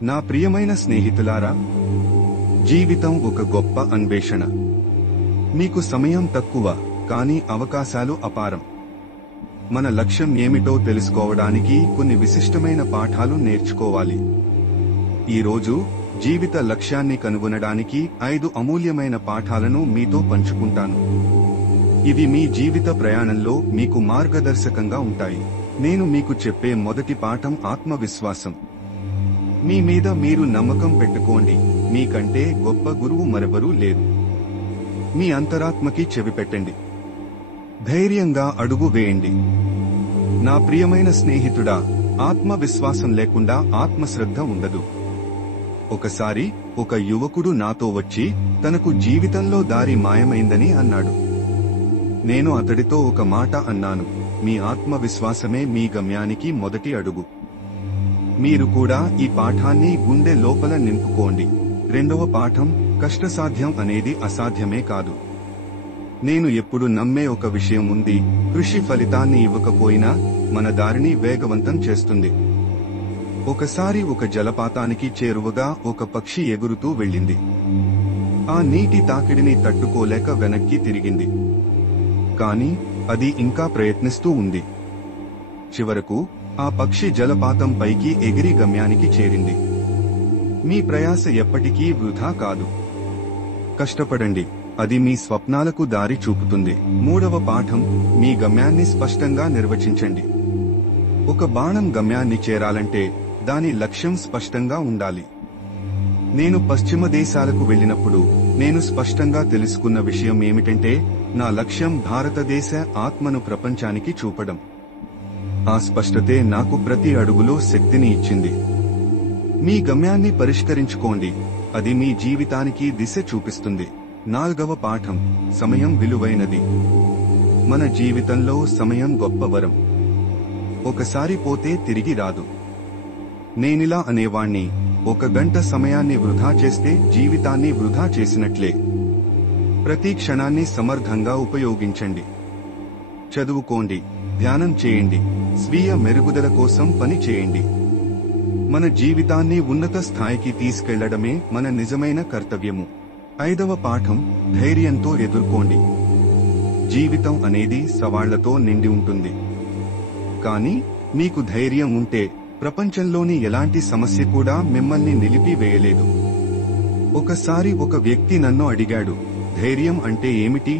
నా ప్రియమైన స్నేహితులారా, జీవితం ఒక గొప్ప అన్వేషణ. మీకు సమయం తక్కువ, కానీ అవకాశాలు అపారం. మన లక్ష్యం ఏమిటో తెలుసుకోవడానికి కొన్ని విశిష్టమైన పాఠాలు నేర్చుకోవాలి. ఈరోజు జీవిత లక్ష్యాన్ని కనుగొనడానికి 5 అమూల్యమైన పాఠాలను మీతో పంచుకుంటాను. ఇవి మీ జీవిత ప్రయాణంలో మీకు మార్గదర్శకంగా ఉంటాయి. నేను మీకు చెప్పే మొదటి పాఠం ఆత్మవిశ్వాసం. మీ మీద మీరు నమ్మకం పెట్టుకోండి. మీకంటే గొప్ప గురువు మరెవరూ లేరు. మీ అంతరాత్మకి చెవి పెట్టండి. ధైర్యంగా అడుగు వేయండి. నా ప్రియమైన స్నేహితుడా, ఆత్మవిశ్వాసం లేకుండా ఆత్మశ్రద్ధ ఉండదు. ఒకసారి ఒక యువకుడు నాతో వచ్చి తనకు జీవితంలో దారి మాయమైందని అన్నాడు. నేను అతడితో ఒక మాట అన్నాను: మీ ఆత్మవిశ్వాసమే మీ గమ్యానికి మొదటి అడుగు. మీరు కూడా ఈ పాఠాన్ని గుండె లోపల నింపుకోండి. రెండవ పాఠం: కష్టసాధ్యం అనేది అసాధ్యమే కాదు. నేను ఎప్పుడు నమ్మే ఒక విషయం ఉంది: కృషి ఫలితాన్ని ఇవ్వకపోయినా మన దారిని వేగవంతం చేస్తుంది. ఒకసారి ఒక జలపాతానికి చేరువగా ఒక పక్షి ఎగురుతూ వెళ్ళింది. ఆ నీటి తాకిడిని తట్టుకోలేక వెనక్కి తిరిగింది. కాని అది ఇంకా ప్రయత్నిస్తూ ఉంది. చివరకు ఆ పక్షి జలపాతం పైకి ఎగిరి గమ్యానికి చేరింది. మీ ప్రయాస ఎప్పటికీ వృధా కాదు. కష్టపడండి, అది మీ స్వప్నాలకు దారి చూపుతుంది. మూడవ పాఠం: మీ గమ్యాన్ని స్పష్టంగా నిర్వచించండి. ఒక బాణం గమ్యాన్ని చేరాలంటే దాని లక్ష్యం స్పష్టంగా ఉండాలి. నేను పశ్చిమ దేశాలకు వెళ్ళినప్పుడు నేను స్పష్టంగా తెలుసుకున్న విషయం ఏమిటంటే, నా లక్ష్యం భారతదేశ ఆత్మను ప్రపంచానికి చూపడం. ఆ స్పష్టతే నాకు ప్రతి అడుగులో శక్తిని ఇచ్చింది. మీ గమ్యాన్ని పరిష్కరించుకోండి, అది మీ జీవితానికి దిశ చూపిస్తుంది. నాలుగవ పాఠం: సమయం విలువైనది. మన జీవితంలో సమయం గొప్ప వరం. ఒకసారి పోతే తిరిగి రాదు. నేనిలా అనేవాణ్ణి: 1 గంట సమయాన్ని వృధా చేస్తే జీవితాన్ని వృధా చేసినట్లే. ప్రతి క్షణాన్ని సమర్థంగా ఉపయోగించండి. చదువుకోండి, ధ్యానం చేయండి, స్వీయ మెరుగుదల కోసం పని చేయండి. మన జీవితాన్ని ఉన్నత స్థాయికి తీసుకెళ్లడమే మన నిజమైన కర్తవ్యము. 5వ పాఠం: ధైర్యంతో ఎదుర్కోండి. జీవితం అనేది సవాళ్లతో నిండి ఉంటుంది. కానీ మీకు ధైర్యం ఉంటే ప్రపంచంలోని ఎలాంటి సమస్య కూడా మిమ్మల్ని నిలిపివేయలేదు. ఒకసారి ఒక వ్యక్తి నన్ను అడిగాడు: ధైర్యం అంటే ఏమిటి?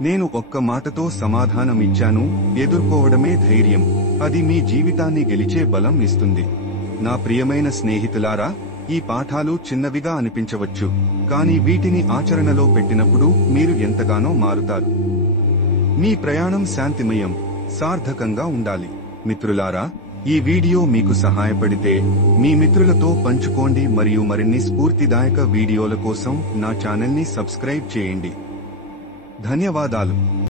నేను ఒక్క మాటతో సమాధానం ఇచ్చాను: ఎదుర్కోవడమే ధైర్యం. అది మీ జీవితాన్ని గెలిచే బలం ఇస్తుంది. నా ప్రియమైన స్నేహితులారా, ఈ పాఠాలు చిన్నవిగా అనిపించవచ్చు, కానీ వీటిని ఆచరణలో పెట్టినప్పుడు మీరు ఎంతగానో మారుతారు. మీ ప్రయాణం శాంతిమయం, సార్థకంగా ఉండాలి. మిత్రులారా, ఈ వీడియో మీకు సహాయపడితే మీ మిత్రులతో పంచుకోండి మరియు మరిన్ని స్ఫూర్తిదాయక వీడియోల కోసం నా ఛానల్ని సబ్స్క్రైబ్ చేయండి. ధన్యవాదాలు.